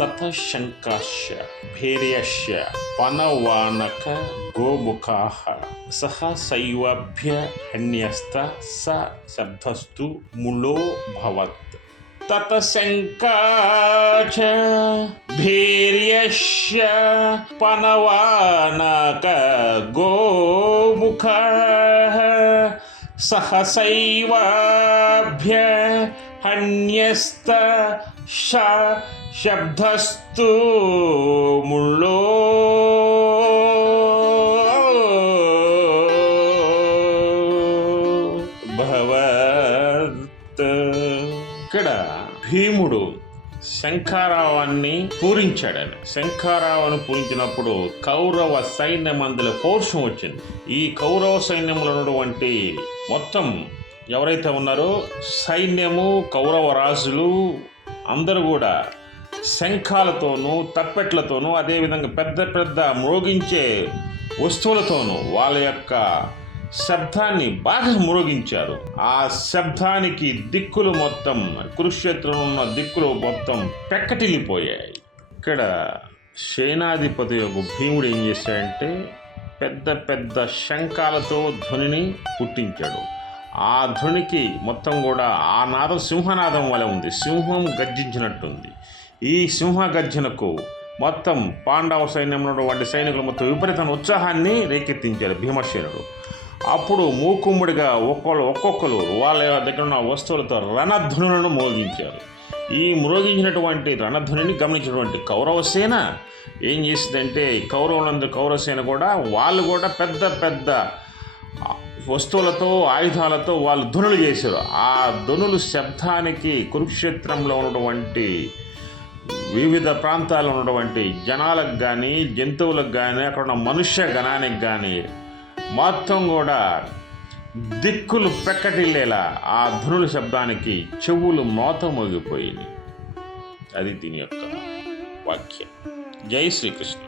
ततः शङ्काश्च भैर्यश्च वनवानक गोमुखाः सः शैवाभ्यहन्यस्त स शब्दस्तु मूलो भवत्। ततः भैर्यश्च पनवानक, गोमुखाः श शब्दस्तु मुळ्ळो భవత్ ఇక్కడ భీముడు శంఖారావాన్ని పూరించాడని. శంఖారావాన్ని పూరించినప్పుడు కౌరవ సైన్యం అందులో పౌరుషం వచ్చింది. ఈ కౌరవ సైన్యంలో ఉన్నటువంటి మొత్తం ఎవరైతే ఉన్నారో సైన్యము కౌరవ రాజులు అందరూ కూడా శంఖాలతోనూ తప్పెట్లతోనూ అదేవిధంగా పెద్ద పెద్ద మ్రోగించే వస్తువులతోనూ వాళ్ళ యొక్క శబ్దాన్ని బాగా మ్రోగించారు. ఆ శబ్దానికి దిక్కులు మొత్తం కురుక్షేత్రంలో ఉన్న దిక్కులు మొత్తం పెక్కటిల్లిపోయాయి. ఇక్కడ సేనాధిపతి యొక్క భీముడు ఏం చేశాడంటే పెద్ద పెద్ద శంఖాలతో ధ్వనిని పుట్టించాడు. ఆ ధ్వనికి మొత్తం కూడా ఆ నాదం సింహనాదం వలె ఉంది. సింహం గర్జించినట్టుంది. ఈ సింహ గర్జనకు మొత్తం పాండవ సైన్యంలో వంటి సైనికులు మొత్తం విపరీతమైన ఉత్సాహాన్ని రేకెత్తించారు భీమసేనుడు. అప్పుడు మూకుమ్ముడిగా ఒక్కొక్కరు ఒక్కొక్కరు వాళ్ళ దగ్గర ఉన్న వస్తువులతో రణధ్వనులను మోగించారు. ఈ మ్రోగించినటువంటి రణధ్వనిని గమనించినటువంటి కౌరవసేన ఏం చేసిందంటే కౌరవులందరూ కౌరవసేన కూడా వాళ్ళు కూడా పెద్ద పెద్ద వస్తువులతో ఆయుధాలతో వాళ్ళు ధ్వనులు చేశారు. ఆ ధ్వనులు శబ్దానికి కురుక్షేత్రంలో ఉన్నటువంటి వివిధ ప్రాంతాల్లో ఉన్నటువంటి జనాలకు కానీ జంతువులకు కానీ అక్కడ ఉన్న మనుష్య గణానికి కానీ మొత్తం కూడా దిక్కులు పెక్కటిల్లేలా ఆ ధ్వనుల శబ్దానికి చెవులు మోత మోగిపోయినాయి. అది దీని యొక్క వాక్యం. జై శ్రీకృష్ణ.